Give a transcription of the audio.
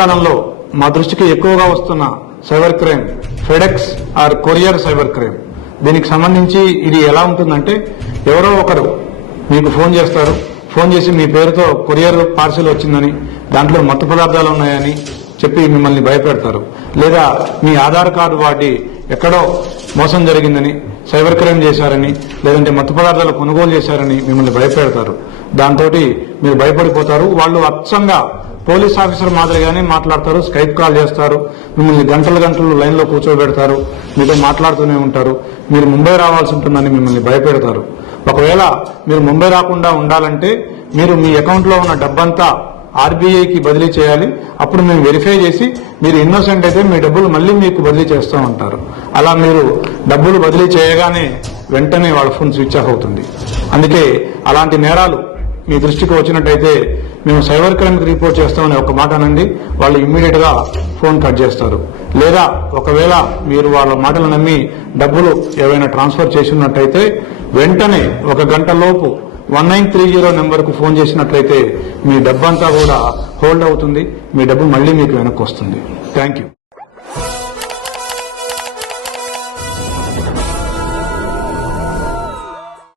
కాలంలో మా దృష్టికి ఎక్కువగా వస్తున్న cyber crime FedEx or courier cyber crime. దీనికి సంబంధించి ఇది ఎలా ఉంటుందంటే, ఎవరో ఒకరు మీకు ఫోన్ చేస్తారు. ఫోన్ చేసి మీ పేరుతో కొరియర్ పార్సిల్ వచ్చిందని, దాంట్లో మత్తు పదార్థాలు ఉన్నాయని చెప్పి మిమ్మల్ని భయపెడతారు. లేదా మీ ఆధార్ కార్డు వాటి ఎక్కడో మోసం జరిగిందని, సైబర్ క్రైమ్ చేశారని, లేదంటే మత్తు పదార్థాలు కొనుగోలు చేశారని మిమ్మల్ని భయపెడతారు. దాంతో మీరు భయపడిపోతారు. వాళ్ళు అచ్చంగా పోలీస్ ఆఫీసర్ మాదిరిగానే మాట్లాడతారు. స్కైప్ కాల్ చేస్తారు. మిమ్మల్ని గంటలు గంటలు లైన్లో కూర్చోబెడతారు. మీతో మాట్లాడుతూనే ఉంటారు. మీరు ముంబై రావాల్సి ఉంటుందని మిమ్మల్ని భయపెడతారు. ఒకవేళ మీరు ముంబై రాకుండా ఉండాలంటే మీరు మీ అకౌంట్లో ఉన్న డబ్బంతా ఆర్బీఐకి బదిలీ చేయాలి. అప్పుడు మేము వెరిఫై చేసి మీరు ఇన్నోసెంట్ అయితే మీ డబ్బులు మళ్ళీ మీకు బదిలీ చేస్తూ ఉంటారు. అలా మీరు డబ్బులు బదిలీ చేయగానే వెంటనే వాళ్ళ ఫోన్ స్విచ్ ఆఫ్ అవుతుంది. అందుకే అలాంటి నేరాలు మీ దృష్టికి వచ్చినట్టయితే మేము సైబర్ క్రైమ్ కి రిపోర్ట్ చేస్తామని ఒక మాట అనండి. వాళ్ళు ఇమ్మీడియట్ గా ఫోన్ కట్ చేస్తారు. లేదా ఒకవేళ మీరు వాళ్ళ మాటలు నమ్మి డబ్బులు ఏవైనా ట్రాన్స్ఫర్ చేసినట్టయితే వెంటనే 1 గంట లోపు 1930 నెంబర్కు ఫోన్ చేసినట్లయితే మీ డబ్బంతా కూడా హోల్డ్ అవుతుంది. మీ డబ్బు మళ్ళీ మీకు వెనక్కి వస్తుంది. Thank you.